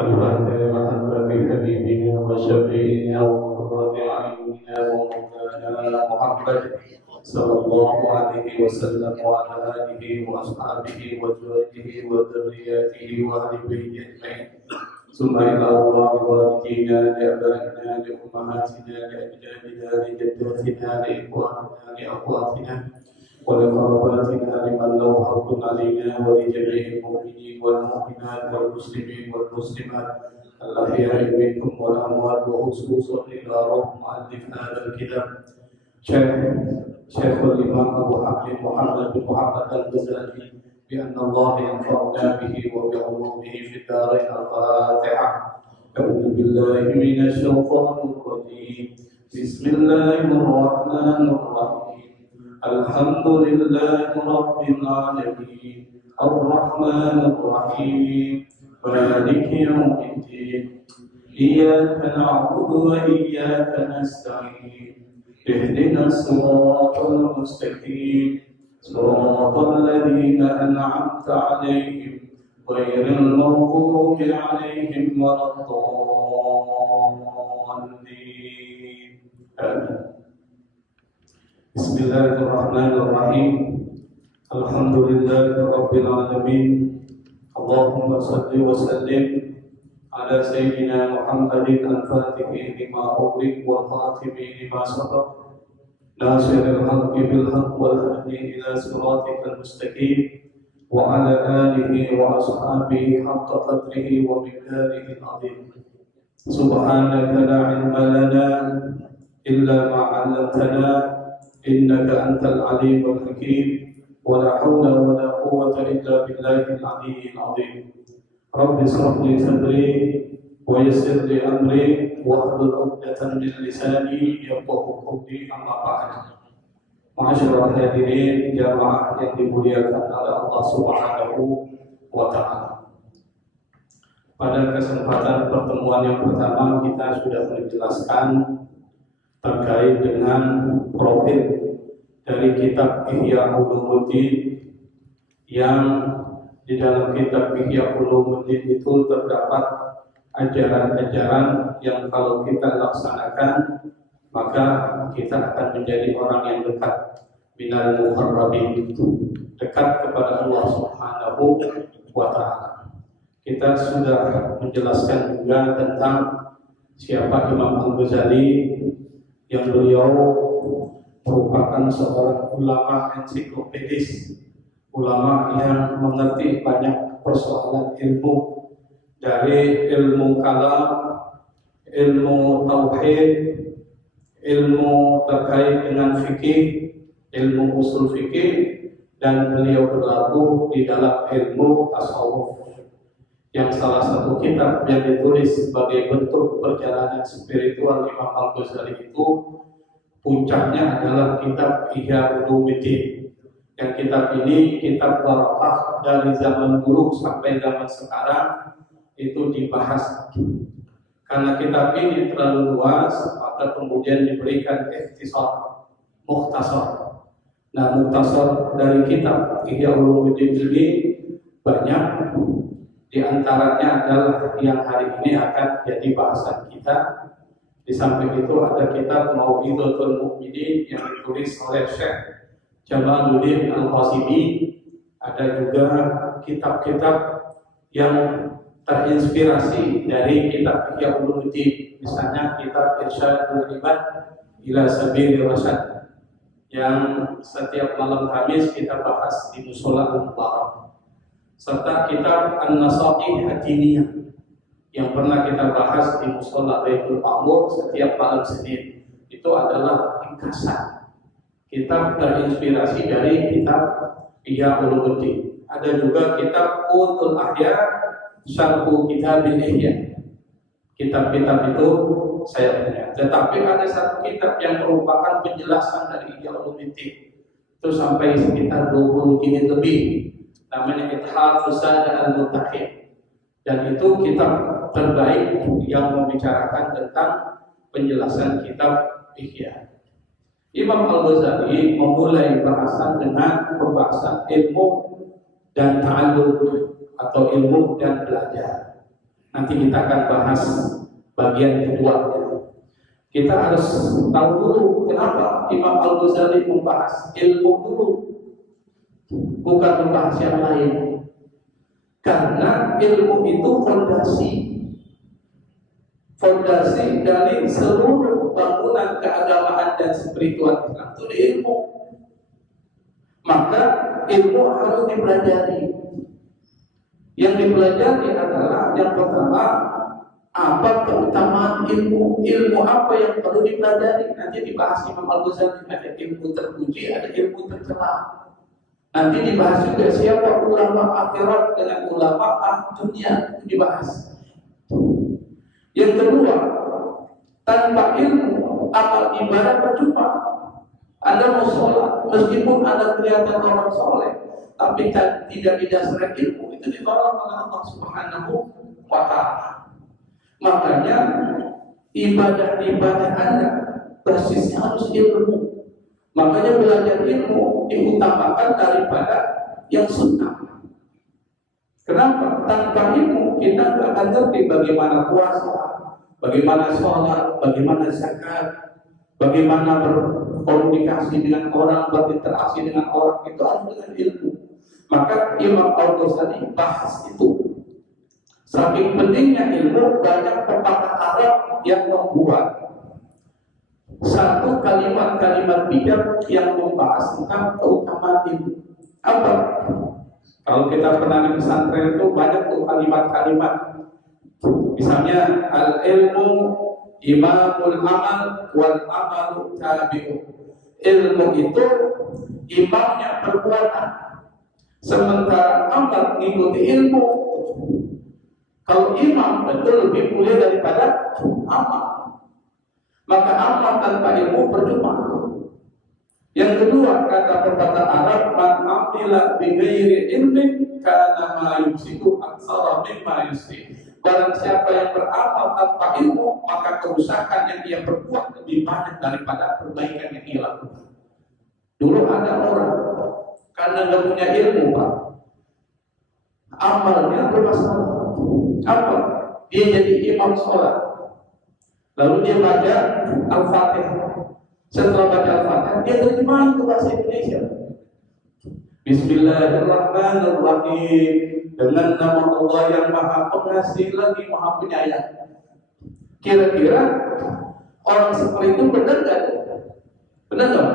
الفاتحة بحبيبنا وشفيعنا وقرة أعيننا ومولانا محمد صلى الله عليه وسلم وعلى آله وأصحابه وأزواجه وذرياته وأهل بيته أجمعين ثم إلى أرواح والدينا لآبائنا لأمهاتنا لأجدادنا لجداتنا لإخواننا لأخواتنا ولقراباتنا لمن له حق علينا ولجميع المؤمنين والمؤمنات والمسلمين والمسلمات الأحياء منكم والأموات وخصوصا إلى روح مؤلف هذا الكتاب شيخ الإمام أبو حامد محمد بن محمد الغزالي بأن الله ينفعنا به وبعلومه في الدارين. الفاتحة. أعوذ بالله من الشيطان الرجيم. بسم الله الرحمن الرحيم. الحمد لله رب العالمين الرحمن الرحيم مالك يوم الدين إياك نعبد وإياك نستعين اهدنا الصراط المستقيم صراط الذين أنعمت عليهم غير المغضوب عليهم ولا الضالين. آمين. Bismillahirrahmanirrahim. Alhamdulillahi rabbil alamin. Allahumma salli wa sallim ala sayyidina Muhammadin al-fatihi lima ughliq wal khatimi lima sabaq nasiril haqqi bil haqq wal hadi ila siratikal mustaqim wa ala alihi wa ashabihi haqqa qadrihi wa miqdarihi al-azim. Subhanaka la ilma lana illa ma 'allamtana إنك أنت العليم الحكيم ولا حول ولا قوة إلا بالله العلي العظيم. رب اشرح لي صدري ويسر لي أمري واحلل عقدة من لساني يفقهوا قولي. أما بعد. Ma'asyiral hadirin jamaah yang dimuliakan oleh Allah Subhanahu wa Ta'ala. Pada kesempatan pertemuan yang pertama kita sudah menjelaskan terkait dengan profil dari kitab Ihya Ulumuddin, yang di dalam kitab Ihya Ulumuddin itu terdapat ajaran-ajaran yang kalau kita laksanakan maka kita akan menjadi orang yang dekat minal muqarrabin, dekat kepada Allah Subhanahu wa Ta'ala. Kita sudah menjelaskan juga tentang siapa Imam Al-Ghazali, yang beliau merupakan seorang ulama ensiklopedis, ulama yang mengerti banyak persoalan ilmu, dari ilmu kalam, ilmu tauhid, ilmu terkait dengan fikih, ilmu usul fikih, dan beliau berlaku di dalam ilmu tasawuf, yang salah satu kitab yang ditulis sebagai bentuk perjalanan spiritual Imam Al-Ghazali itu puncaknya adalah kitab Ihya Ulumuddin. Yang kitab ini kitab barakah dari zaman dulu sampai zaman sekarang itu dibahas. Karena kitab ini terlalu luas, maka kemudian diberikan ikhtisar, mukhtasar. Nah, mukhtasar dari kitab Ihya Ulumuddin ini banyak. Di antaranya adalah yang hari ini akan jadi bahasan kita. Di samping itu ada kitab Mau'izatul Mu'minin yang ditulis oleh Syekh Jamaluddin Al-Qasimi. Ada juga kitab-kitab yang terinspirasi dari kitab Ihya Ulumuddin. Misalnya kitab Irsyadul Ibad ila Sabilir Rasyad, yang setiap malam Kamis kita bahas di Mushola Al-Mubarak. Serta kitab An-Nasaih Ad-Diniyah yang pernah kita bahas di Mushola Baitul Ma'mur setiap malam Senin. Itu adalah ringkasan. Kitab terinspirasi dari kitab Ihya Ulumuddin. Ada juga kitab Qutul Ahya Syarhu Kitabil Ihya. Kitab-kitab itu saya punya. Tetapi ada satu kitab yang merupakan penjelasan dari Ihya Ulumuddin. Itu sampai sekitar 20 jilid lebih. Namanya Ithafus Sada Al-Muttaqin, dan itu kitab terbaik yang membicarakan tentang penjelasan kitab Ihya. Imam Al-Ghazali memulai bahasan dengan pembahasan ilmu dan ta'allum atau ilmu dan belajar. Nanti kita akan bahas bagian kedua. Kita harus tahu dulu kenapa Imam Al-Ghazali membahas ilmu dulu, bukan membahas yang lain. Karena ilmu itu fondasi dari seluruh bangunan keagamaan dan spiritual Islam itu di ilmu. Maka ilmu harus dipelajari. Yang dipelajari adalah yang pertama, apa keutamaan ilmu? Ilmu apa yang perlu dipelajari? Nanti dibahas Imam Al-Ghazali, ada ilmu terpuji, ada ilmu tercela. Nanti dibahas juga siapa ulama akhirat dengan ulama dunia, dibahas. Yang kedua, tanpa ilmu amal ibadah percuma. Anda mau sholat, meskipun Anda kelihatan orang soleh, tapi tidak didasarkan ilmu, itu ditolak oleh Allah Subhanahu wa Ta'ala. Makanya ibadah-ibadah Anda basisnya harus ilmu. Makanya belajar ilmu diutamakan daripada yang sunnah. Kenapa? Tanpa ilmu kita tidak akan ngerti bagaimana puasa, bagaimana sholat, bagaimana zakat, bagaimana berkomunikasi dengan orang, berinteraksi dengan orang, itu harus dengan ilmu. Maka Imam Al-Ghazali bahas itu. Saking pentingnya ilmu, banyak pepatah Arab yang membuat satu kalimat-kalimat bijak yang membahas tentang keutamaan ilmu. Apa? Kalau kita pernah di pesantren itu banyak tuh kalimat-kalimat. Misalnya al-ilmu imamul amal wal amalu tabi'u. Ilmu itu imamnya perbuatan, sementara amal mengikuti ilmu. Kalau imam betul lebih mulia daripada amal, maka amal tanpa ilmu percuma. Yang kedua, kata pepatah Arab, man amila bi ghairi ilmin kana ma yufsidu aktsara mimma yusli. Barang siapa yang beramal tanpa ilmu, maka kerusakan yang dia perbuat lebih banyak daripada perbaikan yang dia lakukan. Dulu ada orang karena nggak punya ilmu, Pak, amalnya bermasalah. Apa? Dia jadi imam sholat, lalu dia baca Al-Fatihah. Setelah baca Al-Fatihah, dia terjemahin ke bahasa Indonesia. Bismillahirrahmanirrahim. Dengan nama Allah yang Maha Pengasih lagi Maha Penyayang. Kira-kira orang seperti itu benar nggak? Benar nggak?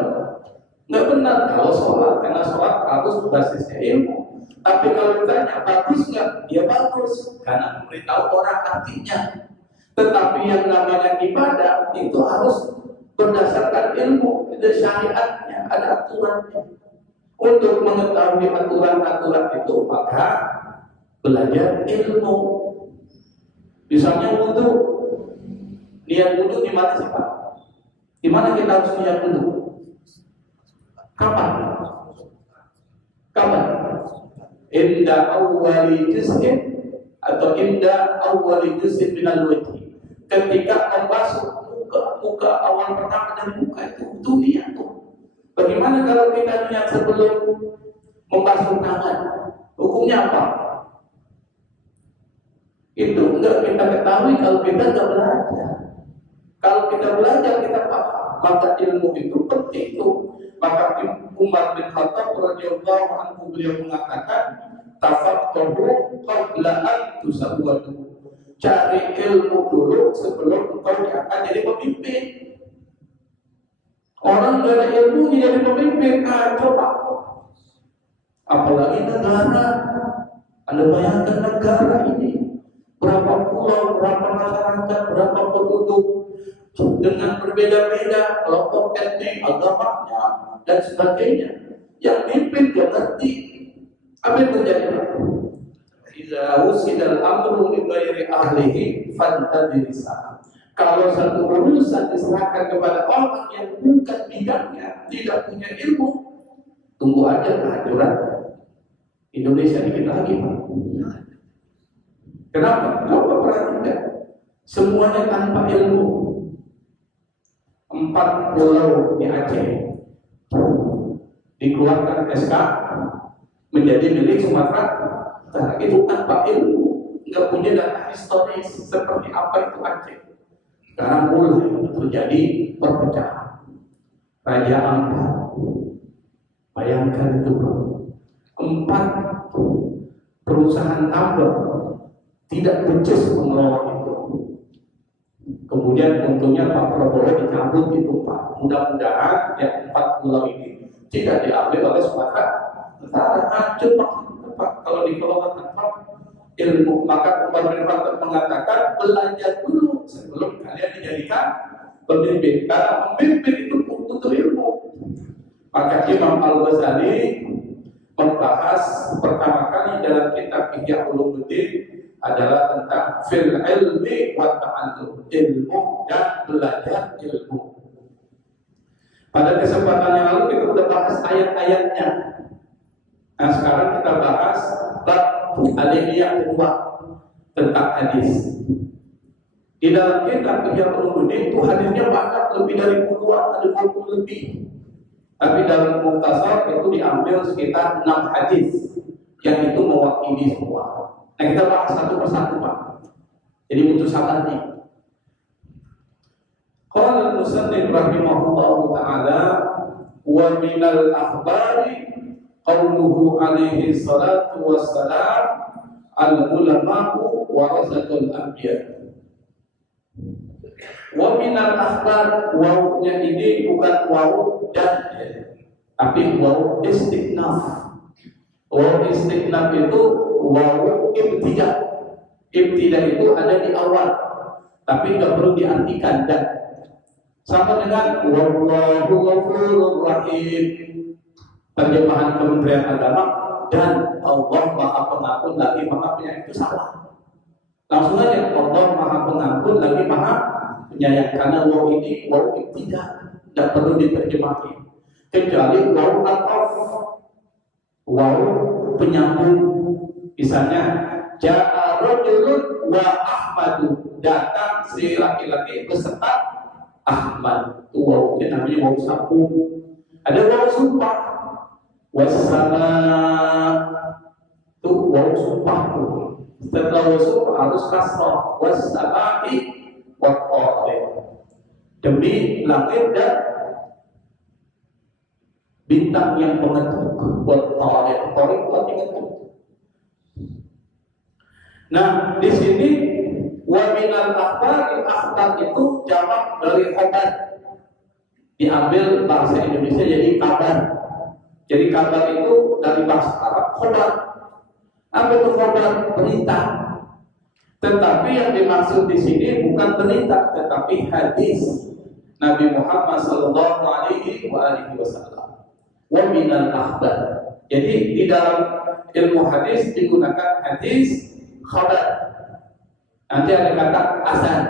Nggak benar kalau sholat, karena sholat harus berbasisnya ilmu. Tapi kalau ditanya bagus nggak? Dia bagus karena memberitahu orang artinya. Tetapi yang namanya ibadah itu harus berdasarkan ilmu, ada syariatnya, ada aturannya. Untuk mengetahui aturan-aturan itu maka belajar ilmu. Misalnya wudu, niat wudu di mana sih Pak? Di mana kita harus niat wudu? Kapan? Kapan? Inda awwali juz'in atau inda awwali juz'in minal wajhi. Ketika membasuh muka awal pertama dari muka itu niat tuh. Bagaimana kalau kita niat sebelum membasuh tangan? Hukumnya apa? Itu enggak kita ketahui kalau kita enggak belajar. Kalau kita belajar kita paham. Maka ilmu itu penting tuh. Maka Umar bin Khattab radhiyallahu anhu beliau mengatakan, tafaqahu qabla an tusawwadu. Cari ilmu dulu sebelum engkau akan jadi pemimpin. Orang gak ada ilmu jadi pemimpin, coba. Apalagi negara. Anda bayangkan negara ini, berapa pulau, berapa masyarakat, berapa penduduk, dengan berbeda-beda kelompok etnik, agamanya, dan sebagainya. Yang pimpin gak ngerti apa yang terjadi. Idza wusidal amru li ghairi ahlihi fantadrisa. Kalau satu urusan diserahkan kepada orang yang bukan bidangnya, tidak punya ilmu, tunggu aja kehancuran Indonesia dikit lagi, Pak. Kenapa? Coba perhatikan. Semuanya tanpa ilmu. 4 pulau di Aceh dikeluarkan SK menjadi milik Sumatera. Itu tanpa ilmu, nggak punya data historis seperti apa itu Aceh. Sekarang mulai terjadi perpecahan. Raja Ampat, bayangkan itu bro, 4 perusahaan tambang tidak becus mengelola itu. Kemudian untungnya Pak Prabowo dicabut itu Pak. Mudah-mudahan yang 4 pulau ini tidak diambil oleh Sumatera Utara. Hancur Pak kalau dikelola tanpa ilmu. Maka Umar bin Khattab mengatakan belajar dulu sebelum kalian dijadikan pemimpin. Karena pemimpin itu butuh ilmu. Maka Imam Al-Ghazali membahas pertama kali dalam kitab Ihya Ulumuddin adalah tentang fil ilmi wa ta'allum, ilmu dan belajar ilmu. Pada kesempatan yang lalu kita sudah bahas ayat-ayatnya. Nah sekarang kita bahas bab aliyah kedua tentang hadis. Di dalam kitab Ihya Ulumuddin itu hadisnya banyak, lebih dari puluhan, ada 20 lebih. Tapi dalam Mukhtasar itu diambil sekitar 6 hadis yang itu mewakili semua. Nah kita bahas satu persatu Pak. Jadi butuh sabar nih. Qala al-musannif rahimahullahu ta'ala wa minal akhbari qawluhu alaihi salatu wassalam al-ulama'u warasatul anbiya. Wa minal akhbar, wawunya ini bukan wawu dan, tapi wawu istinaf. Wawu istinaf itu wawu ibtida. Ibtida itu ada di awal, tapi nggak perlu diartikan dan. Sama dengan wallahu ghafurur rahim. Terjemahan Kementerian Agama dan Allah Maha Pengampun lagi Maha Penyayang, itu salah. Langsung aja Allah Maha Pengampun lagi Maha Penyayang, karena wawu ini wawu ibtida, tidak perlu diterjemahkan. Kecuali wawu ataf, wawu penyambung. Misalnya ja'a rajulun wa Ahmadu, datang si laki-laki beserta Ahmad. Itu wawu namanya wawu sambung. Ada wawu sumpah, wassama, itu wawu sumpah. Setelah wawu sumpah harus kasrah, wassama'i wat-thariq, demi langit dan bintang yang mengetuk. Wat-thariq, thariq berarti mengetuk. Nah, di sini wa minal akhbar, akhbar itu jamak dari khabar. Diambil bahasa Indonesia jadi kabar. Jadi kabar itu dari bahasa Arab khabar. Apa itu khabar? Berita. Tetapi yang dimaksud di sini bukan berita, tetapi hadis Nabi Muhammad sallallahu alaihi wasallam. Wa minal akhbar. Jadi di dalam ilmu hadis digunakan hadis, khabar. Nanti ada kata asar.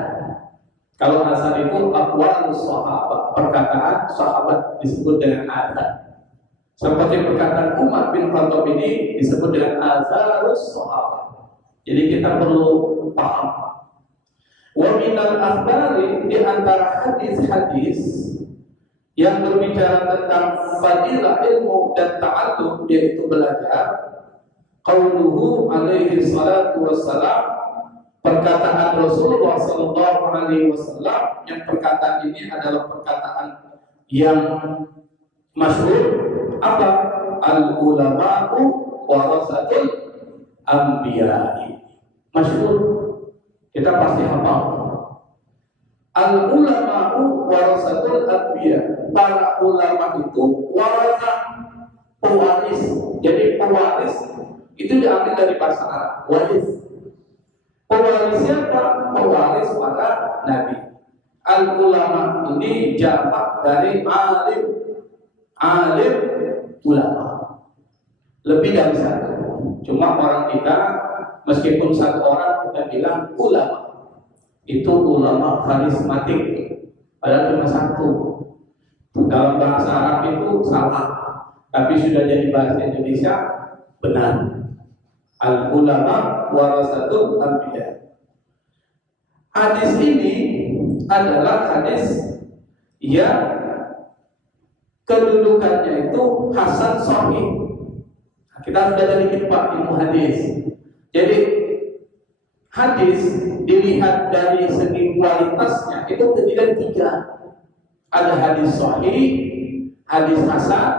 Kalau asar itu aqwalus sahabat, perkataan sahabat disebut dengan asar. Seperti perkataan Umar bin Khattab ini disebut dengan asarus sahabat. Jadi kita perlu paham. Wa minal akhbari, di antara hadis-hadis yang berbicara tentang fadilah ilmu dan ta'allum, yaitu belajar, qauluhu alaihi salatu wassalam, perkataan Rasulullah sallallahu alaihi wasallam, yang perkataan ini adalah perkataan yang masyhur. Apa? Al-ulama'u warasatul anbiya'i. Masyhur, kita pasti hafal. Al-ulama'u warasatul anbiya. Para ulama itu warasah, pewaris. Jadi pewaris itu diambil dari bahasa Arab, waris. Pewaris siapa? Pewaris para nabi. Al-ulama ini jamak dari alim. Alim, ulama. Lebih dari satu. Cuma orang kita, meskipun satu orang kita bilang ulama, itu ulama karismatik, padahal cuma satu. Dalam bahasa Arab itu salah, tapi sudah jadi bahasa Indonesia benar. Al-ulama warasatul anbiya. Hadis ini adalah hadis yang kedudukannya itu hasan sahih. Kita sudah dari kitab ilmu hadis. Jadi hadis dilihat dari segi kualitasnya itu terdiri tiga. Ada hadis sahih, hadis hasan,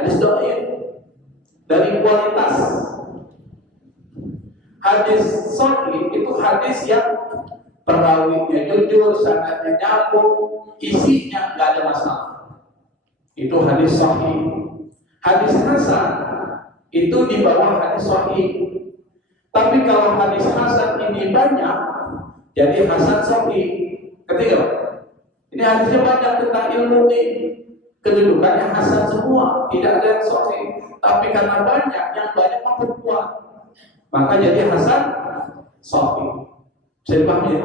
hadis dhaif. Dari kualitas, hadis sahih itu hadis yang perawinya jujur, sanadnya nyambung, isinya nggak ada masalah. Itu hadis sahih. Hadis hasan itu di bawah hadis sahih. Tapi kalau hadis hasan ini banyak, jadi hasan sahih. Ketiga, ini hadisnya banyak tentang ilmu ini. Kedudukannya hasan semua, tidak ada yang sahih. Tapi karena banyak, yang banyak memperkuat, maka jadi hasan sahih. Bisa dipahami ya?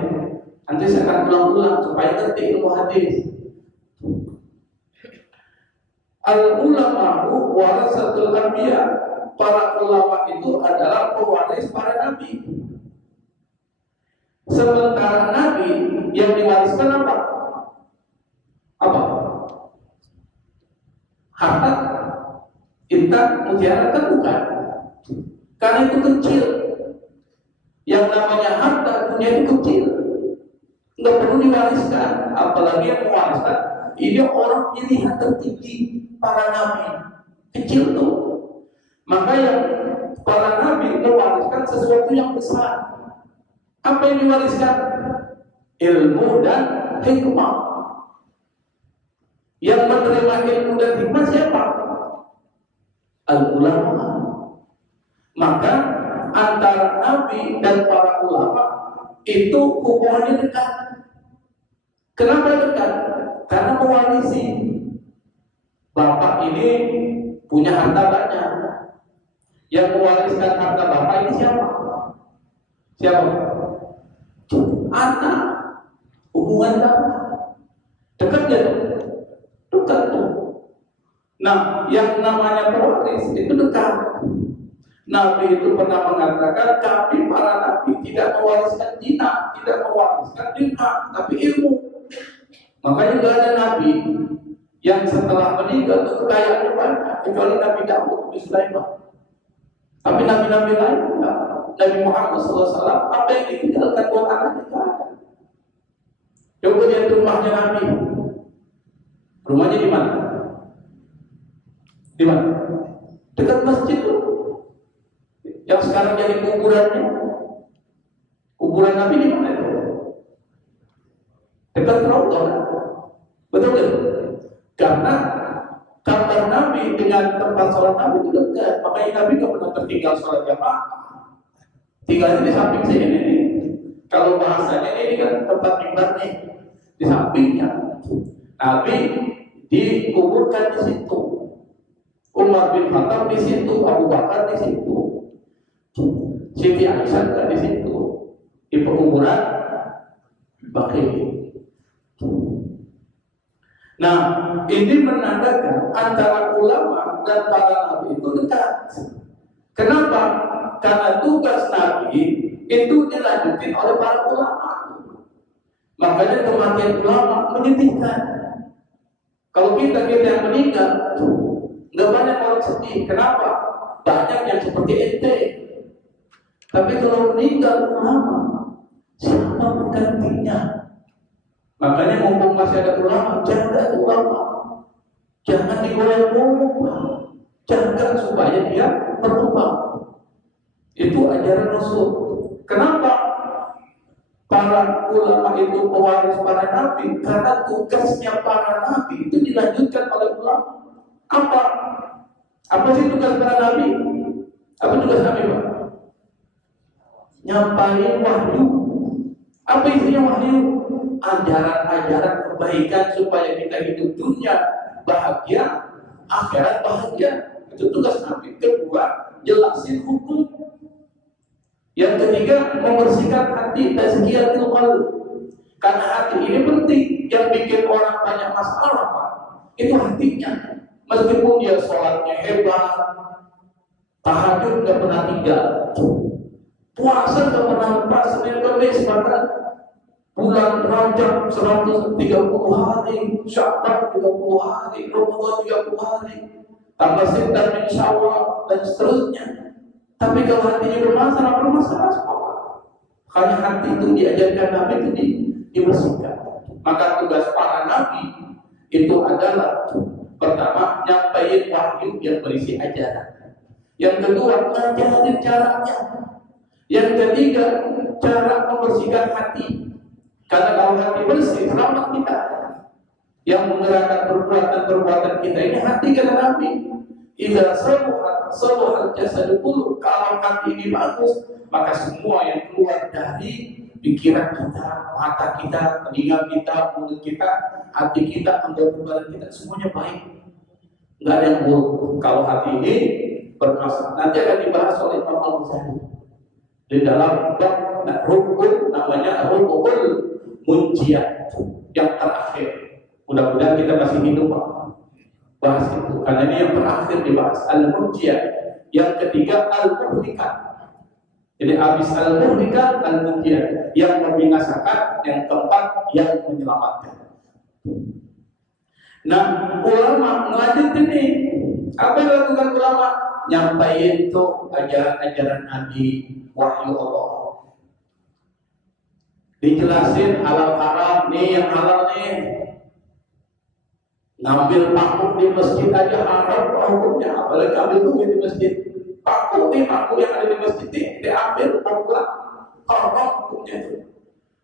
Nanti saya akan ulang-ulang supaya ngerti ilmu hadis. Al-ulama'u warasatul anbiya. Para ulama itu adalah pewaris para nabi. Sementara nabi yang diwariskan apa? Apa? Harta, intan, mutiara kan bukan. Karena itu kecil. Yang namanya harta dunia itu kecil, nggak perlu diwariskan. Apalagi yang mewariskan ini orang pilihan tertinggi para nabi. Kecil tuh. Maka yang para nabi mewariskan sesuatu yang besar. Apa yang diwariskan? Ilmu dan hikmah. Yang menerima ilmu dan hikmah siapa? Al-ulama. Maka antara nabi dan para ulama itu hubungannya dekat. Kenapa dekat? Karena mewarisi. Bapak ini punya harta banyak. Yang mewariskan harta bapak ini siapa? Siapa? Anak. Hubungan bapak. Dekat ya? Dekat tuh. Nah, yang namanya pewaris itu dekat. Nabi itu pernah mengatakan, kami para nabi tidak mewariskan dinar, tidak mewariskan dirham, tapi ilmu. Makanya tidak ada nabi yang setelah meninggal itu kekayaannya banyak, kecuali Nabi Daud, Nabi Sulaiman. Tapi nabi-nabi lain enggak. Nabi Muhammad SAW, apa yang ditinggalkan buat anaknya tidak ada. Coba lihat rumahnya Nabi. Rumahnya di mana? Di mana? Dekat masjid tuh. Yang sekarang jadi kuburannya. Kuburan Nabi di mana itu? Dekat Raudhah. Betul kan? Karena kamar Nabi dengan tempat sholat Nabi itu dekat. Makanya Nabi tidak pernah tertinggal sholat jamaah. Tinggalnya di samping sini nih. Kalau bahasanya ini kan tempat mimbar nih, di sampingnya. Nabi dikuburkan di situ. Umar bin Khattab di situ, Abu Bakar di situ. Siti Aisyah juga di situ, di penguburan Baqi. Nah, ini menandakan antara ulama dan para nabi itu dekat. Kenapa? Karena tugas nabi itu dilanjutin oleh para ulama. Makanya kematian ulama menyedihkan. Kalau kita yang meninggal, nggak banyak orang sedih. Kenapa? Banyak yang seperti ente. Tapi kalau meninggal ulama, siapa penggantinya? Makanya mumpung masih ada ulama, jaga ulama. Jangan digoyang-goyang. Jaga supaya dia berkembang. Itu ajaran Rasul. Kenapa para ulama itu pewaris para nabi? Karena tugasnya para nabi itu dilanjutkan oleh ulama. Apa sih tugas para nabi? Apa tugas nabi, Pak? Nyampain wahyu. Apa isinya wahyu? Ajaran-ajaran kebaikan supaya kita hidup dunia bahagia, akhirat bahagia. Itu tugas nabi. Kedua, jelasin hukum. Yang ketiga, membersihkan hati, tazkiyatul qalb. Karena hati ini penting. Yang bikin orang banyak masalah, Pak, itu hatinya. Meskipun dia sholatnya hebat, tahajud nggak pernah tinggal, puasa nggak pernah lepas, Senin Kamis, bahkan bulan Rajab 130 hari, Sya'ban 30 hari, Ramadan 30 hari, tambah Sintan min Syawal dan seterusnya. Tapi kalau hatinya bermasalah semua. Karena hati itu diajarkan Nabi itu dibersihkan. Maka tugas para Nabi itu adalah pertama, nyampaikan wahyu yang berisi ajaran. Yang kedua, ngajarin caranya. Yang ketiga, cara membersihkan hati. Karena kalau hati bersih, selamat kita. Yang menggerakkan perbuatan kita ini hati kata Nabi. Idza saluhat jasadu kullu. Kalau hati ini bagus, maka semua yang keluar dari pikiran kita, mata kita, telinga kita, mulut kita, hati kita, anggota badan kita, semuanya baik. Nggak ada yang buruk. Kalau hati ini bermasalah, nanti akan dibahas oleh Imam Al-Ghazali di dalam bab rukun, namanya rukun munjiat yang terakhir. Mudah-mudahan kita masih hidup bahas itu, karena ini yang terakhir dibahas, al-munjiat. Yang ketiga al-muhlikat. Jadi habis al-muhlikat, al-munjiat, yang membinasakan. Yang keempat yang menyelamatkan. Nah, ulama melanjutkan ini. Apa yang dilakukan ulama? Nyampaikan itu ajaran-ajaran Nabi, wahyu Allah. Dijelasin halal haram, nih yang halal nih. Ngambil paku di masjid aja haram hukumnya, apalagi ambil duit di masjid. Paku yang ada di masjid ini diambil pulang, haram hukumnya itu.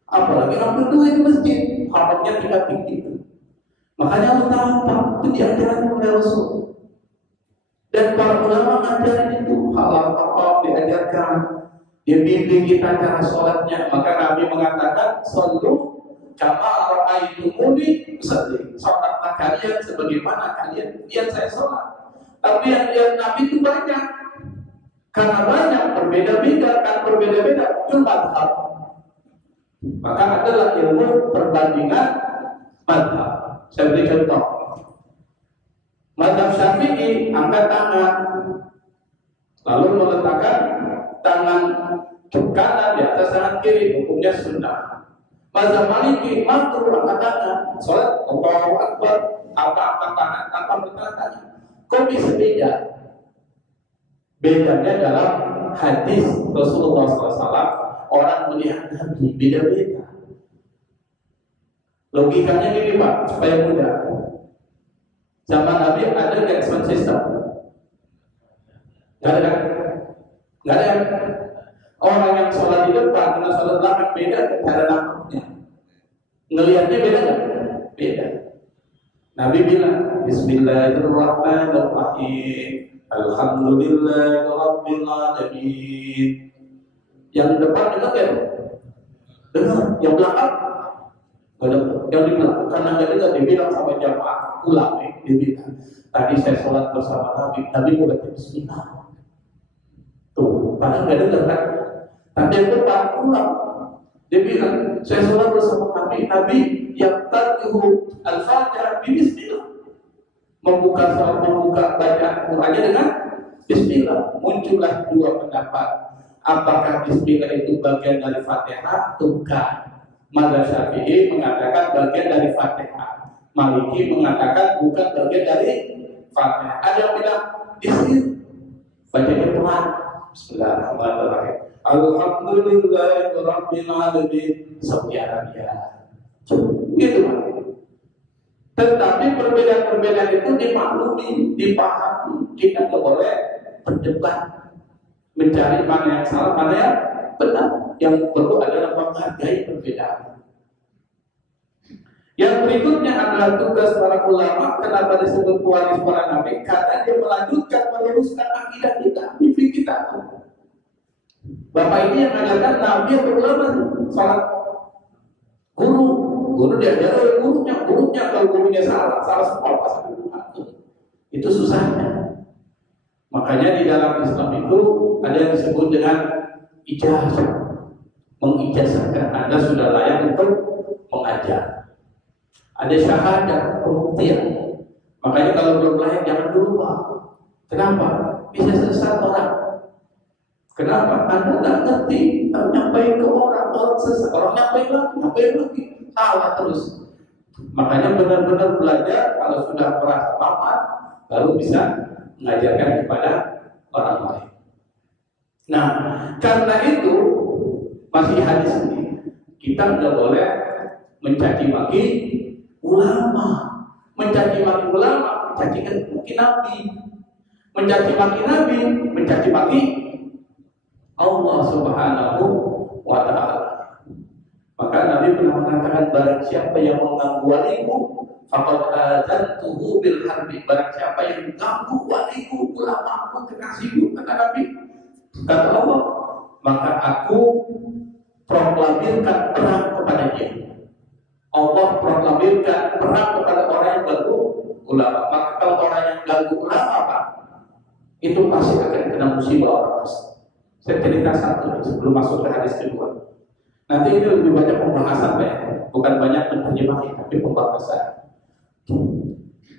Apalagi ambil duit di masjid, haramnya tingkat tinggi. Makanya Allah tahu itu diajarkan oleh Rasul. Dan para ulama ngajarin itu halal haram diajarkan. Dia bimbing kita cara sholatnya. Maka Nabi mengatakan, "Shallu kama ra'aitumuni usalli." Sholatlah kalian sebagaimana kalian lihat saya sholat. Tapi yang lihat Nabi itu banyak. Karena banyak, berbeda-beda, kan berbeda-beda muncul madhab. Maka adalah ilmu perbandingan madhab. Saya beri contoh. Madhab Syafi'i angkat tangan, lalu meletakkan tangan kanan di atas tangan kiri, hukumnya sunnah. Mazhab Maliki makruh angkat tangan, salat Allahu Akbar, angkat tangan tanpa meletakkan tangan. Kok bisa beda? Bedanya dalam hadis Rasulullah SAW, orang melihat Nabi beda-beda. Logikanya gini Pak, supaya mudah. Zaman Nabi ada nggak sound system? Nggak ada kan? Nggak ada. Orang yang sholat di depan dengan sholat belakang beda cara nampaknya. Ngelihatnya beda nggak? Beda. Nabi bilang, Bismillahirrahmanirrahim. Alhamdulillahirabbil alamin. Yang depan dengar ya? Dengar. Yang belakang? Yang di belakang karena nggak dengar, dibilang sama jamaah ulang dibilang. Tadi saya sholat bersama Nabi mau baca Bismillah. Tuh, padahal nggak dengar kan? Tapi yang depan ulang. Dia bilang, saya sholat bersama Nabi yang tadhu al-Fatihah Bismillah. Membuka bacaan Qurannya dengan Bismillah. Muncullah dua pendapat. Apakah Bismillah itu bagian dari Fatihah atau bukan? Mazhab Syafi'i mengatakan bagian dari Fatihah. Maliki mengatakan bukan bagian dari Fatihah. Ada yang bilang isir, bacanya pelan. Bismillahirrahmanirrahim. Alhamdulillahirabbil alamin. Saudi Arabia. Gitu Pak. Tetapi perbedaan-perbedaan itu dimaklumi, dipahami. Kita tidak boleh berdebat, mencari mana yang salah, mana yang benar. Yang perlu adalah menghargai perbedaan. Yang berikutnya adalah tugas para ulama. Kenapa disebut pewaris para nabi? Karena dia melanjutkan, meluruskan akidah kita, mimpi kita. Bapak ini yang mengajarkan nabi atau ulama salat. Guru diajar oleh gurunya kalau gurunya salah semua pasti itu susahnya. Makanya di dalam Islam itu ada yang disebut dengan ijazah. Mengijazahkan Anda sudah layak untuk mengajar. Ada syahadat, pembuktian. Makanya kalau belum layak jangan dulu Pak. Kenapa? Bisa sesat orang. Kenapa? Anda tidak ngerti, tak nyampai ke orang sesat. Orang nyampai lagi, salah terus. Makanya benar-benar belajar. Kalau sudah merasa mampu, baru bisa mengajarkan kepada orang lain. Nah, karena itu Masih hadis ini, kita nggak boleh mencaci maki ulama, mencaci maki ulama, mencaci maki Nabi, mencaci maki Nabi, mencaci maki Allah Subhanahu wa Ta'ala. Maka Nabi pernah mengatakan, barang siapa yang mengganggu waliku, faqad adzantuhu bil harbi. Barang siapa yang mengganggu waliku, ulamaku, kekasihku, kata Nabi, kata Allah, maka aku proklamirkan perang kepada dia. Allah proklamirkan perang kepada orang yang ganggu ulama. Maka kalau orang yang ganggu ulama, Pak, itu pasti akan kena musibah orang tersebut. Saya cerita satu sebelum masuk ke hadis kedua. Nanti ini lebih banyak pembahasan, Pak, bukan banyak menerjemahkan, tapi pembahasan.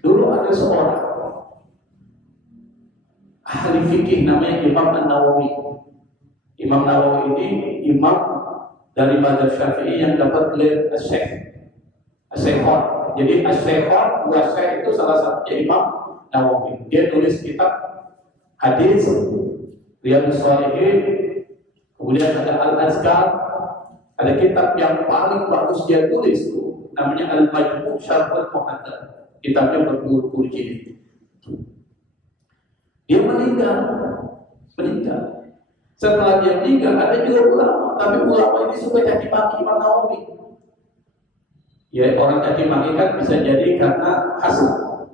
Dulu ada seorang ahli fikih namanya Imam An-Nawawi. Imam Nawawi ini imam dari mazhab Syafi'i yang dapat gelar Syekh. Syekhon. Jadi Syekhon, dua Syekh itu salah satunya Imam Nawawi. Dia tulis kitab hadis, Riyadhus Shalihin, kemudian ada Al-Azkar, ada kitab yang paling bagus dia tulis itu namanya Al-Majmu' Syarhul Muhaddats. Kitabnya berpuluh-puluh jilid. Dia meninggal. Setelah dia meninggal, ada juga ulama, tapi ulama ini suka caci maki Imam Nawawi. Ya, orang caci maki kan bisa jadi karena hasad,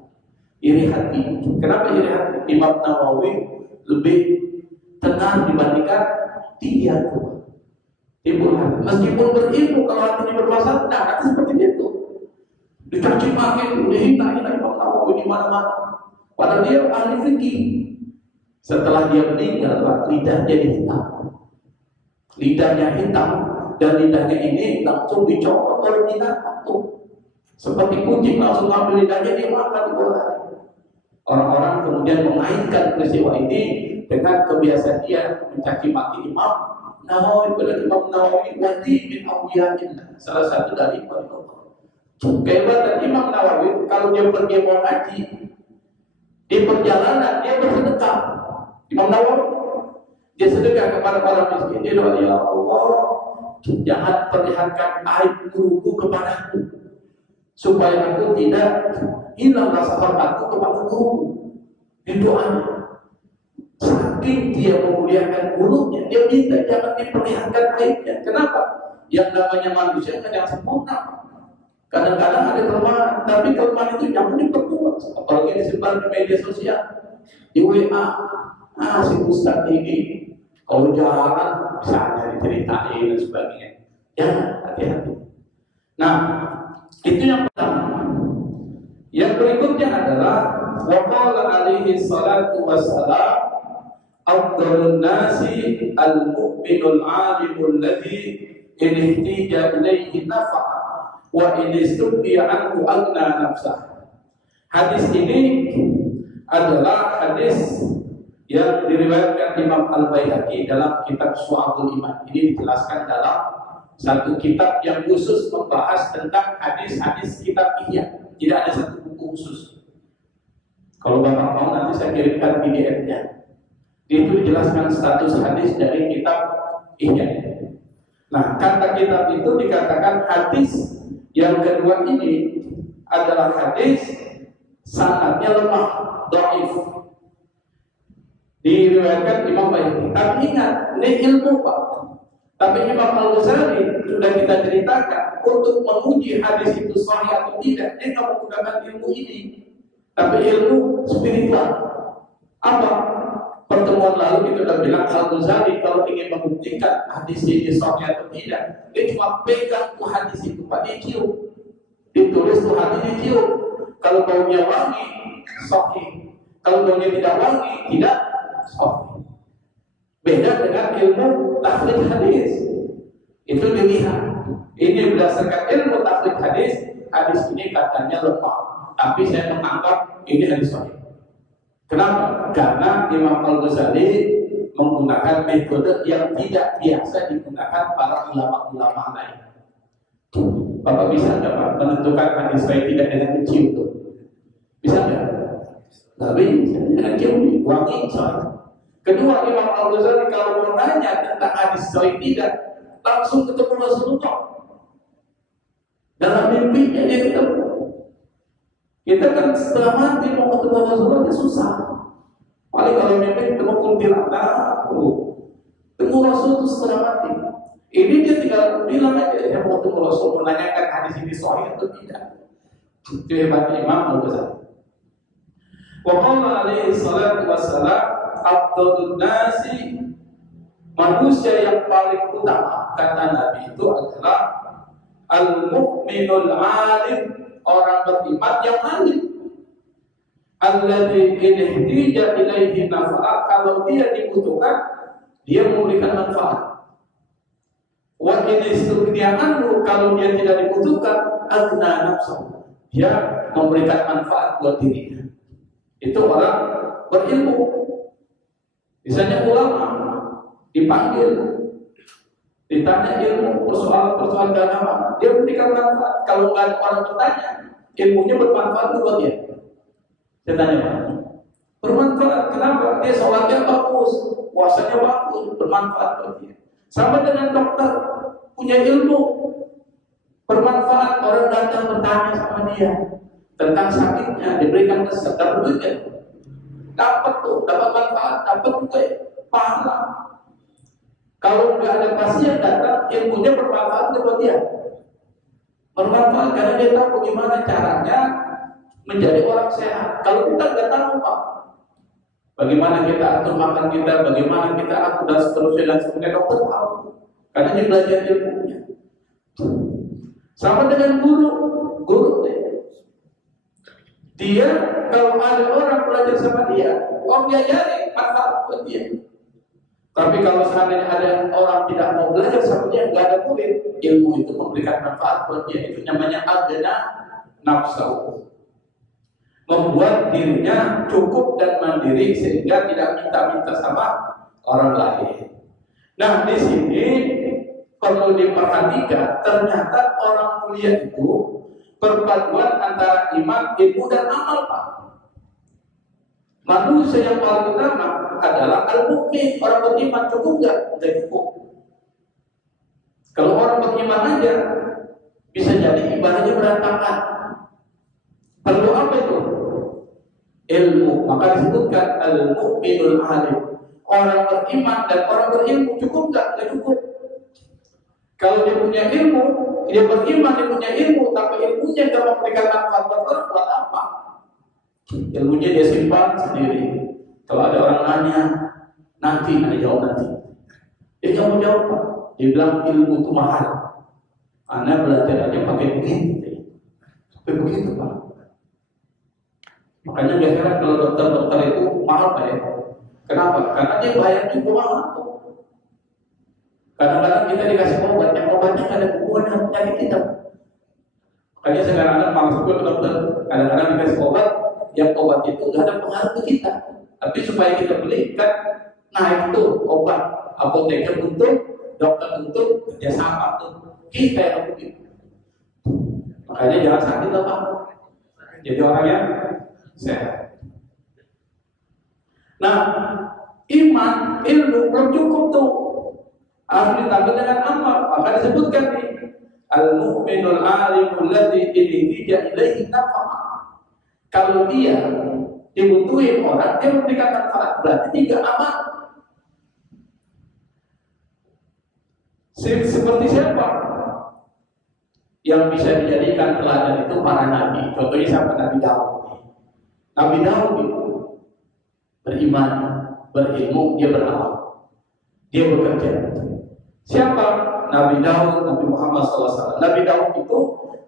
iri hati. Kenapa iri hati? Imam Nawawi lebih tenang dibandingkan dia tuh. Timbul hati. Meskipun berilmu, kalau hatinya bermasalah, nah hati seperti itu. Dicaci maki, dihina Imam Nawawi di mana-mana. Padahal dia ahli fikih. Setelah dia meninggal, lidahnya hitam. Lidahnya hitam, dan lidahnya ini langsung dicopot oleh binatang tuh. Seperti kucing langsung ambil lidahnya, dia makan di bola. Orang-orang kemudian mengaitkan peristiwa ini dengan kebiasaan dia mencaci maki Imam Nawawi. Pada Imam Nawawi wali min awliyaillah, salah satu dari wali Allah. Kehebatan Imam Nawawi, kalau dia pergi mau ngaji di perjalanan dia bersedekah. Imam Nawawi dia sedekah kepada para miskin. Dia doa, ya Allah, jangan perlihatkan aib guruku kepadaku, supaya aku tidak hilang rasa hormatku kepada guruku. Dia doa. Saking dia memuliakan gurunya, dia minta jangan diperlihatkan aibnya. Kenapa? Yang namanya manusia kan yang sempurna. Kadang-kadang ada kelemahan, tapi kelemahan itu jangan diperkuat. Apalagi disebar di media sosial, di WA. Si Ustaz ini kalau jalan misalnya diceritain dan sebagainya. Jangan, hati-hati. Nah, itu yang pertama. Yang berikutnya adalah waqala alaihi salatu wassalam, afdalun nasi al-mu'minul alimul ladzi in ihtija ilaihi nafa'a wa in istubbiya anhu agna nafsah. Hadis ini adalah hadis yang diriwayatkan Imam Al-Baihaqi dalam kitab Syu'abul Iman. Ini dijelaskan dalam satu kitab yang khusus membahas tentang hadis-hadis kitab Ihya. Tidak ada satu buku khusus. Kalau Bapak mau nanti saya kirimkan PDF-nya. Itu dijelaskan status hadis dari kitab Ihya. Nah, kata kitab itu dikatakan hadis yang kedua ini adalah hadis sanadnya lemah, dhaif. Diriwayatkan Imam Baihaqi. Tapi ingat, ini ilmu, Pak. Tapi Imam Al-Ghazali sudah kita ceritakan untuk menguji hadis itu sahih atau tidak, dia tidak menggunakan ilmu ini, tapi ilmu spiritual. Apa? Pertemuan lalu kita sudah bilang Al-Ghazali kalau ingin membuktikan hadis ini sahih atau tidak, dia cuma pegang tuh hadis itu, Pak, dia cium. Ditulis tuh hadis, dia cium. Kalau baunya wangi, sahih. Kalau baunya tidak wangi, tidak sahih. Beda dengan ilmu takhrij hadis. Itu dilihat. Ini berdasarkan ilmu takhrij hadis. Hadis ini katanya lemah, tapi saya menganggap ini hadis sahih. Kenapa? Karena Imam Al-Ghazali menggunakan metode yang tidak biasa digunakan para ulama-ulama lain. Bapak bisa nggak Pak menentukan hadis sahih tidak dengan mencium tuh? Bisa nggak? Nggak bisa dengan cium, wangi sahih. Kedua, Imam Al-Ghazali kalau mau nanya tentang hadis sahih tidak, langsung ketemu Rasulullah. Dalam mimpinya dia ketemu. Kita kan setengah mati mau ketemu Rasulullah itu susah. Paling kalau mimpi ketemu kuntilanak, ketemu Rasul itu setengah mati. Ini dia tinggal bilang aja, dia mau ketemu Rasul, menanyakan hadis ini sahih atau tidak. Itu hebatnya Imam Al-Ghazali. Wa qala alaihi salatu wassalam, afdhalun nasi, manusia yang paling utama kata Nabi itu adalah al-mu'minul alim, orang beriman yang alim. Alladzi ihtija ilaihi nafa'ah, kalau dia dibutuhkan dia memberikan manfaat. Wa in istughniya, kalau dia tidak dibutuhkan, aghna nafsahu, dia memberikan manfaat buat dirinya. Itu orang berilmu. Misalnya ulama dipanggil, ditanya ilmu persoalan agama, dia memberikan manfaat. Kalau nggak ada orang bertanya, ilmunya bermanfaat buat dia. Saya tanya Pak, bermanfaat kenapa? Dia sholatnya bagus, puasanya bagus, bermanfaat buat dia. Sama dengan dokter, punya ilmu, bermanfaat. Orang datang bertanya sama dia tentang sakitnya, diberikan resep, dapat duitnya, dapat manfaat, dapat juga pahala. Kalau nggak ada pasien datang, ilmunya bermanfaat buat dia. Bermanfaat karena dia tahu bagaimana caranya menjadi orang sehat. Kalau kita nggak tahu Pak, bagaimana kita atur makan kita, bagaimana kita atur dan seterusnya, dokter tahu karena dia belajar ilmunya. Sama dengan guru dia kalau ada orang belajar sama dia, orang diajari manfaat buat dia. Tapi kalau seandainya ada orang tidak mau belajar sama dia, nggak ada murid, ilmu itu memberikan manfaat buat dia. Itu namanya aghna nafsahu, membuat dirinya cukup dan mandiri sehingga tidak minta-minta sama orang lain. Nah, di sini perlu diperhatikan, ternyata orang mulia itu perpaduan antara iman, ilmu dan amal, Pak. Manusia yang paling utama adalah al-mukmin, orang beriman. Cukup nggak? Nggak cukup. Kalau orang beriman aja bisa jadi ibadahnya berantakan. Perlu apa itu? Ilmu. Maka disebutkan al-mukminul alim, orang beriman dan orang berilmu. Cukup nggak? Nggak cukup. Kalau dia punya ilmu, dia beriman, dia punya ilmu, tapi ilmunya nggak memberikan manfaat buat orang, buat apa? Ilmunya dia simpan sendiri. Kalau ada orang nanya, nanti ada jawab nanti. Dia nggak mau jawab Pak. Dia bilang ilmu itu mahal. Anda belajar aja pakai duit. Sampai begitu Pak. Makanya biasanya kalau dokter itu mahal Pak ya. Kenapa? Karena dia bayar juga mahal. Kadang-kadang kita dikasih obat, yang obatnya nggak ada hubungan dengan penyakit kita. Makanya sekarang ada masuk ke dokter, kadang-kadang dikasih obat, yang obat itu nggak ada pengaruh ke kita. Tapi supaya kita beli kan, nah itu obat apoteker untuk, dokter untuk, kerjasama tuh kita yang begitu. Makanya jangan sakit lah Pak. Jadi orang yang sehat. Nah, iman, ilmu belum cukup tuh. Harus ditambah dengan amal. Maka disebutkan nih, al-mu'minul alimul ladzi ihtija ilaihi nafa'ah. Kalau dia dibutuhin orang, dia memberikan manfaat, berarti tiga amal. Seperti siapa yang bisa dijadikan teladan itu? Para nabi. Contohnya siapa? Nabi Daud. Nabi Daud itu beriman, berilmu, dia beramal, dia bekerja. Siapa? Nabi Daud, Nabi Muhammad SAW. Nabi Daud itu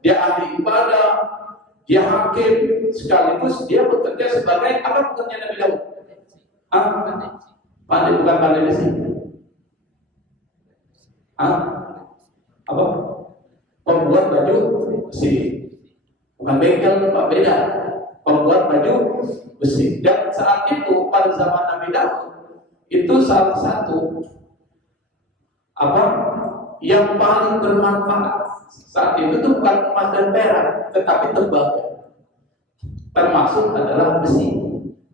dia ahli ibadah, dia hakim, sekaligus dia bekerja sebagai apa pekerjaan Nabi Daud? Pandai, bukan pandai besi. Apa? Pembuat baju besi. Bukan bengkel, Pak, beda. Pembuat baju besi. Dan saat itu pada zaman Nabi Daud itu salah satu yang paling bermanfaat saat itu tuh bukan emas dan perak, tetapi tembaga. Termasuk adalah besi.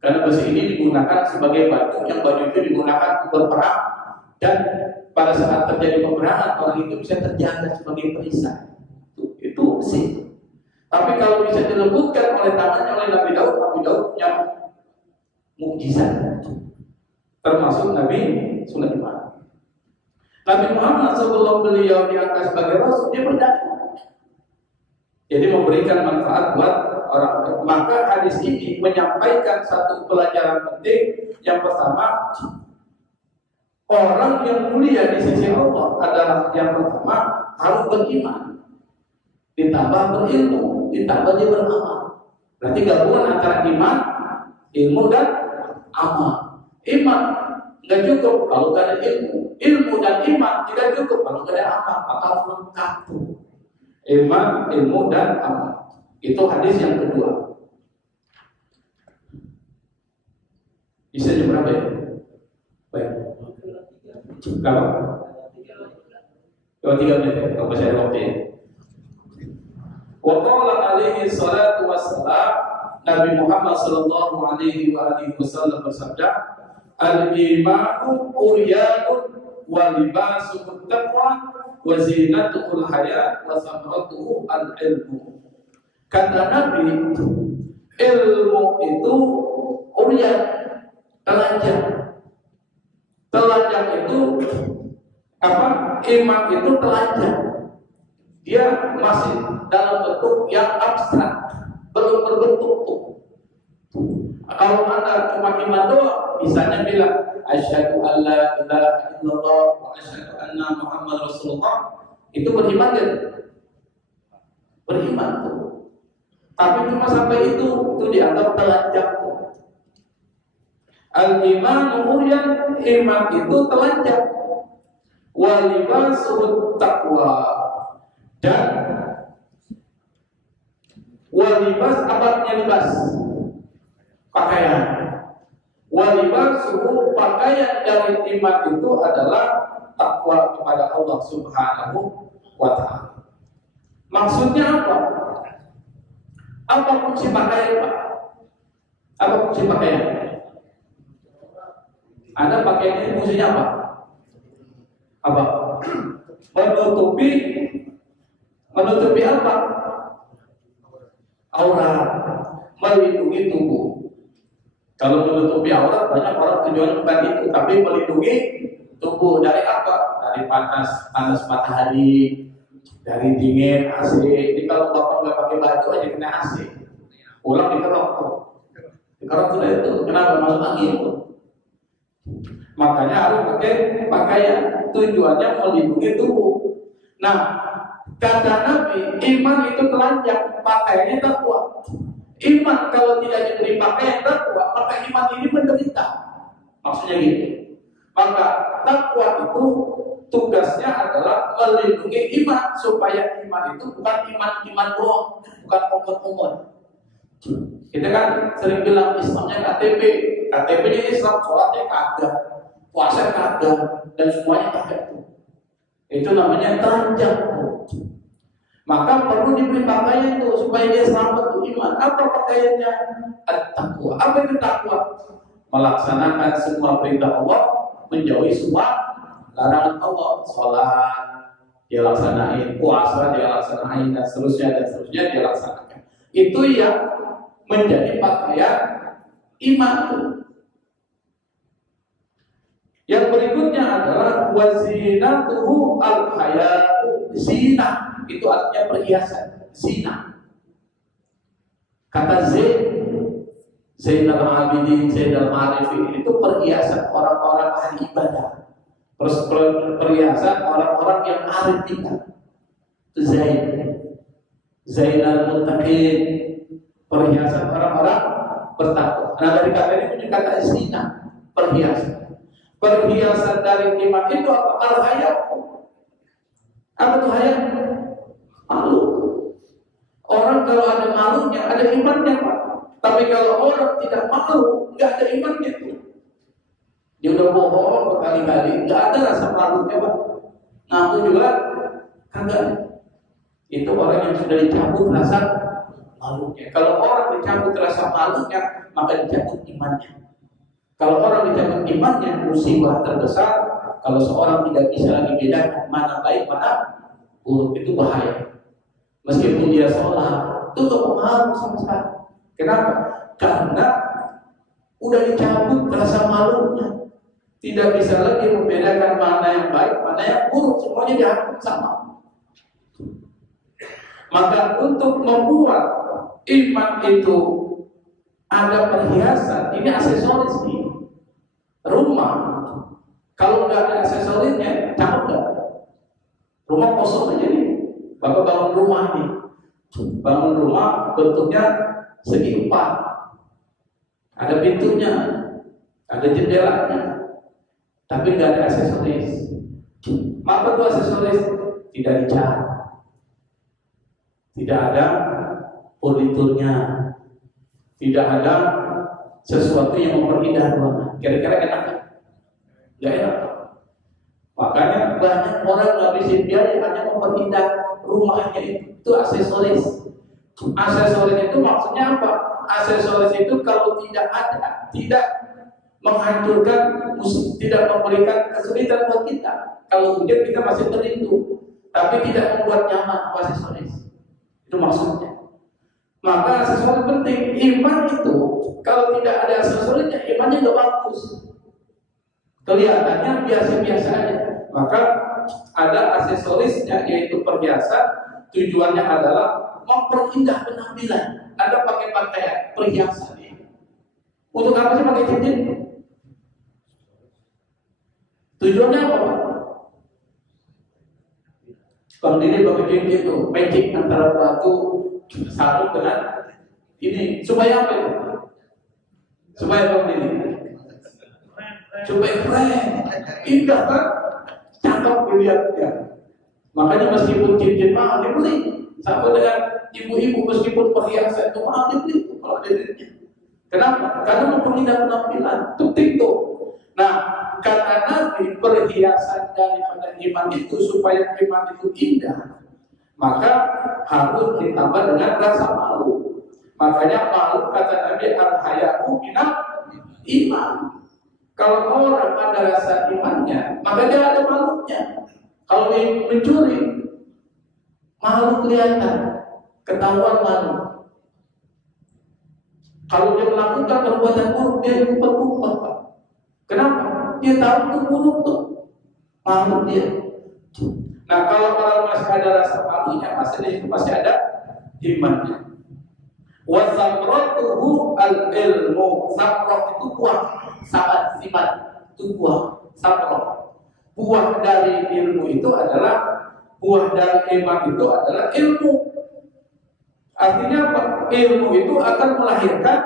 Karena besi ini digunakan sebagai batu, yang baju itu digunakan untuk berperang dan pada saat terjadi peperangan orang itu bisa terjaga sebagai perisai. Itu sih. Tapi kalau bisa dilembutkan oleh tangannya oleh Nabi Daud punya mukjizat. Termasuk Nabi Sulaiman. Nabi Muhammad sebelum beliau diangkat sebagai rasul, dia berdakwah. Jadi memberikan manfaat buat orang. Maka hadis ini menyampaikan satu pelajaran penting. Yang pertama, orang yang mulia di sisi Allah adalah yang pertama harus beriman, ditambah berilmu, ditambah dia beramal. Berarti gabungan antara iman, ilmu dan amal. Iman nggak cukup kalau nggak ada ilmu, ilmu dan iman tidak cukup kalau nggak ada amal. Maka harus lengkap tuh. Iman, ilmu dan amal. Itu hadis yang kedua. Bisa jam berapa ya? Baik. Berapa? 3 menit ya, kalau masih ada waktu ya. Wa qala alaihi salatu wassalam, Nabi Muhammad sallallahu alaihi wasallam bersabda, al-imanu uryanun wa libasuhu taqwa wa zinatuhul haya wa samaratuhu al-ilmu. Kata Nabi, ilmu itu uryan, telanjang. Telanjang itu apa? Iman itu telanjang. Dia masih dalam bentuk yang abstrak, belum berbentuk tuh. Kalau Anda cuma iman doang, misalnya bilang asyhadu alla ilaha illallah wa asyhadu anna Muhammad Rasulullah, itu beriman kan? Beriman tuh. Tapi cuma sampai itu dianggap telanjang tuh. Al-imanu uryan, iman itu telanjang. Wa libasuhut taqwa, dan walibas apa libas? Pakaian. Walibas suhu pakaian dari iman itu adalah takwa kepada Allah Subhanahu wa Ta'ala. Maksudnya apa? Apa fungsi pakaian, Pak? Apa fungsi pakaian? Anda pakaian ini fungsinya apa? Apa? Menutupi apa? Aurat, melindungi tubuh. Kalau menutupi aurat, banyak orang tujuan bukan itu, tapi melindungi tubuh dari apa? Dari panas matahari, dari dingin AC. Jadi kalau bapak nggak pakai baju aja kena AC, pulang dikerok tuh. Dikerok sudah itu, kenapa masuk angin tuh? Makanya harus pakai pakaian, tujuannya melindungi tubuh. Nah, kata Nabi, iman itu telanjang, pakaiannya takwa. Iman kalau tidak diberi pakaian takwa, maka iman ini menderita. Maksudnya gitu. Maka takwa itu tugasnya adalah melindungi iman, supaya iman itu bukan iman doang, bukan omong-omong. Kita kan sering bilang Islamnya KTP, KTP-nya Islam, sholatnya kagak, puasa kagak, dan semuanya kagak. Itu namanya telanjang. Maka perlu diberi pakaian itu supaya dia selamat tuh iman. Apa pakaiannya? At-taqwa. Apa itu takwa? Melaksanakan semua perintah Allah, menjauhi semua larangan Allah. Sholat dia laksanain, puasa dia laksanain, dan seterusnya dia laksanakan. Itu yang menjadi pakaian iman. Yang berikutnya adalah wazinatuhu al-hayatu, zina. Itu artinya perhiasan, zina. Kata Zain al-Abidin, Zain al-Arifin, itu perhiasan orang-orang ahli ibadah. Perhiasan orang-orang yang arif kita. Itu Zain al-Muttaqin, perhiasan orang-orang bertakwa. Nah, dari kata ini punya kata zina, perhiasan. Perhiasan dari iman itu apa? Al-hayat. Apa itu hayat? Malu. Orang kalau ada malunya, ada imannya, Pak. Tapi kalau orang tidak malu, nggak ada imannya. Dia udah bohong berkali-kali, nggak ada rasa malunya, Pak. Ngaku juga kagak. Itu orang yang sudah dicabut rasa malunya. Kalau orang dicabut rasa malunya, maka dicabut imannya. Kalau orang dicabut imannya, musibah terbesar Kalau seorang tidak bisa lagi bedakan mana baik mana buruk, itu bahaya. Meskipun dia sholat, itu gak pengaruh sama sekali. Kenapa? Karena udah dicabut rasa malunya. Tidak bisa lagi membedakan mana yang baik, mana yang buruk. Semuanya dianggap sama. Maka untuk membuat iman itu ada perhiasan, ini aksesoris nih. Rumah, kalau nggak ada aksesorisnya, cakep nggak? Rumah kosong aja nih. Bapak bangun rumah nih. Bangun rumah bentuknya segi empat. Ada pintunya, ada jendelanya, tapi nggak ada aksesoris. Apa tuh aksesoris? Tidak dicat, tidak ada furniturnya, tidak ada sesuatu yang memperindah ruangan. Kira-kira enak kan? Nggak enak. Makanya banyak orang ngabisin biaya hanya memperindah rumahnya itu aksesoris. Aksesoris itu maksudnya apa? Aksesoris itu kalau tidak ada, tidak menghancurkan musik, tidak memberikan kesulitan buat kita. Kalau hujan kita masih berlindung, tapi tidak membuat nyaman aksesoris. Itu maksudnya. Maka aksesoris penting. Iman itu kalau tidak ada aksesorisnya, imannya nggak bagus. Kelihatannya biasa-biasa aja. Maka ada aksesorisnya, yaitu perhiasan. Tujuannya adalah memperindah penampilan. Ada pakai pakaian perhiasan ini. Untuk apa sih pakai cincin? Tujuannya apa? Kalau ini pakai cincin itu matching antara batu sarung dengan ini supaya apa itu? Supaya apa ini? Supaya keren, indah kan? Cakep dilihatnya. Makanya meskipun cincin mahal dibeli, sama dengan ibu-ibu meskipun perhiasan itu mahal dibeli kalau ada duitnya. Kenapa? Karena memperindah penampilan, penting tuh. Nah, kata Nabi perhiasan daripada iman itu supaya iman itu indah, maka harus ditambah dengan rasa malu. Makanya malu kata Nabi al-haya'u minal iman. Kalau orang ada rasa imannya, maka dia ada malunya. Kalau dia mencuri, malu kelihatan, ketahuan malu. Kalau dia melakukan perbuatan buruk, dia ngumpet-ngumpet, Pak. Kenapa? Dia tahu itu buruk tuh, malu dia. Nah, kalau orang masih ada rasa malunya, masih ada imannya. Wa samratuhu al-ilmu. Samrah itu buah, sahabat simat itu buah, samrah. Buah dari ilmu itu adalah, buah dari iman itu adalah ilmu. Artinya apa? Ilmu itu akan melahirkan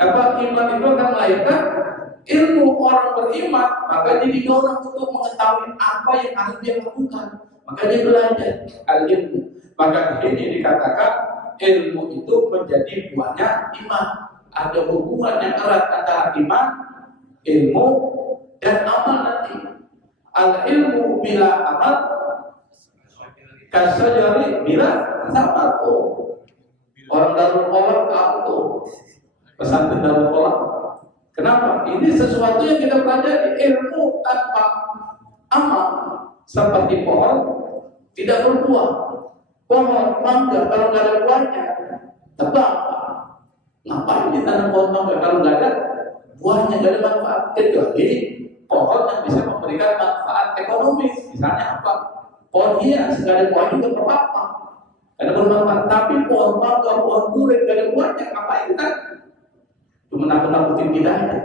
apa? Iman itu akan melahirkan ilmu. Orang beriman maka dia didorong untuk mengetahui apa yang harus dia lakukan. Maka dia belajar al-ilmu. Maka di sini dikatakan ilmu itu menjadi buahnya iman. Ada hubungan yang erat antara iman, ilmu, dan amal nanti. Al-ilmu bila amal kasajari bila sabar tuh. Orang Darul Qalam tahu tuh, pesantren Darul Qalam. Kenapa? Ini sesuatu yang kita pelajari. Ilmu tanpa amal seperti pohon tidak berbuah. Pohon mangga kalau nggak ada buahnya tebang. Ngapain ditanam pohon mangga kalau nggak ada buahnya, nggak ada manfaat, kecuali pohon yang bisa memberikan manfaat ekonomis. Misalnya apa? Pohon hias, nggak ada buahnya nggak apa-apa, ada bermanfaat. Tapi pohon mangga, pohon durian nggak ada buahnya, ngapain kan? Cuma nakut-nakutin kita aja.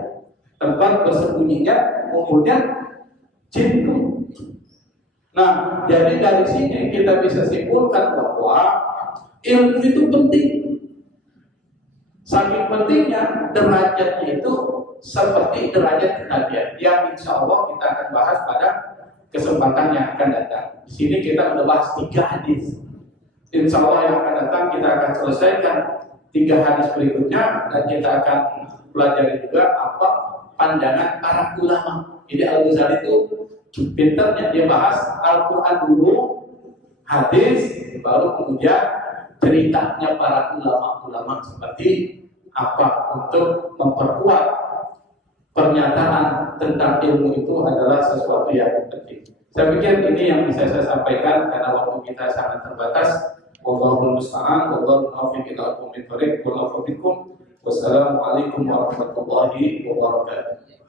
Tempat bersembunyinya umurnya jin. Nah, jadi dari sini kita bisa simpulkan bahwa ilmu itu penting. Saking pentingnya, derajatnya itu seperti derajat kenabian yang insya Allah kita akan bahas pada kesempatan yang akan datang. Di sini kita sudah bahas 3 hadis. Insya Allah yang akan datang kita akan selesaikan 3 hadis berikutnya, dan kita akan pelajari juga apa pandangan para ulama. Jadi Al-Ghazali itu pinternya, dia bahas Al-Quran dulu, hadis, baru kemudian ceritanya para ulama-ulama seperti apa untuk memperkuat pernyataan tentang ilmu itu adalah sesuatu yang penting. Saya pikir ini yang bisa saya sampaikan karena waktu kita sangat terbatas. Wallahul musta'an, wallahu muwaffiq ila aqwamit thoriq, wallahu bikum. Wassalamualaikum warahmatullahi wabarakatuh.